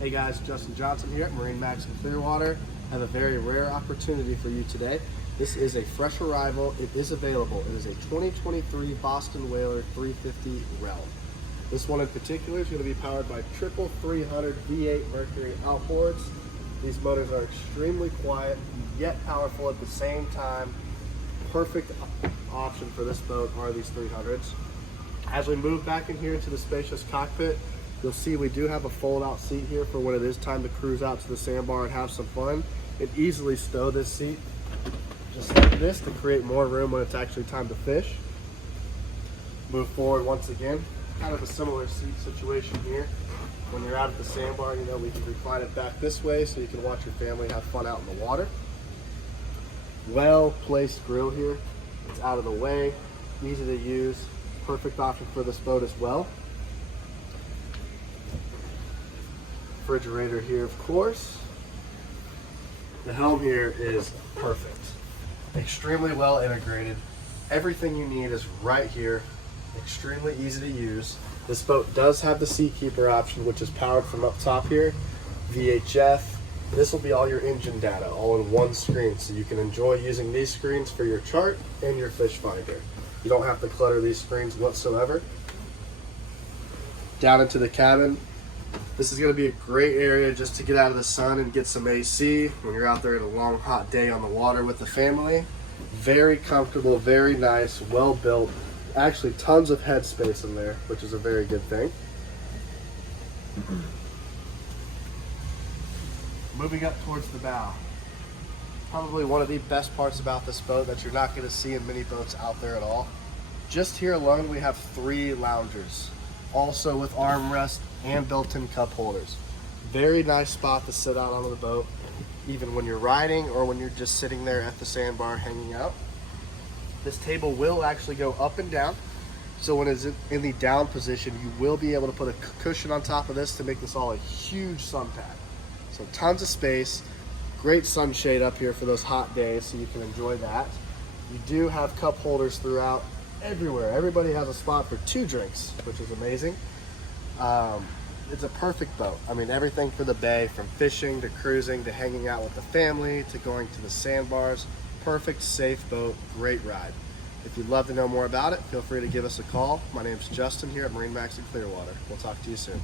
Hey guys, Justin Johnson here at MarineMax in Clearwater. I have a very rare opportunity for you today. This is a fresh arrival. It is available. It is a 2023 Boston Whaler 350 Realm. This one in particular is going to be powered by triple 300 V8 Mercury outboards. These motors are extremely quiet yet powerful at the same time. Perfect option for this boat are these 300s. As we move back in here into the spacious cockpit, you'll see we do have a fold-out seat here for when it is time to cruise out to the sandbar and have some fun. And easily stow this seat just like this to create more room when it's actually time to fish. Move forward once again. Kind of a similar seat situation here. When you're out at the sandbar, you know, we can recline it back this way so you can watch your family have fun out in the water. Well-placed grill here. It's out of the way, easy to use. Perfect option for this boat as well. Refrigerator here, of course. The helm here is perfect. Extremely well integrated. Everything you need is right here. Extremely easy to use. This boat does have the Seakeeper option, which is powered from up top here. VHF. This will be all your engine data, all in one screen, so you can enjoy using these screens for your chart and your fish finder. You don't have to clutter these screens whatsoever. Down into the cabin. This is going to be a great area just to get out of the sun and get some AC when you're out there in a long hot day on the water with the family. Very comfortable, very nice, well built. Actually tons of headspace in there, which is a very good thing. Moving up towards the bow. Probably one of the best parts about this boat that you're not going to see in many boats out there at all. Just here alone we have 3 loungers, also with armrest and built-in cup holders. Very nice spot to sit out on the boat, even when you're riding or when you're just sitting there at the sandbar hanging out. This table will actually go up and down, so when it's in the down position, you will be able to put a cushion on top of this to make this all a huge sun pad. So tons of space, great sunshade up here for those hot days, so you can enjoy that. You do have cup holders throughout everywhere. Everybody has a spot for 2 drinks, which is amazing. It's a perfect boat. I mean, everything for the bay, from fishing to cruising to hanging out with the family to going to the sandbars. Perfect, safe boat, great ride. If you'd love to know more about it, feel free to give us a call. My name's Justin here at MarineMax in Clearwater. We'll talk to you soon.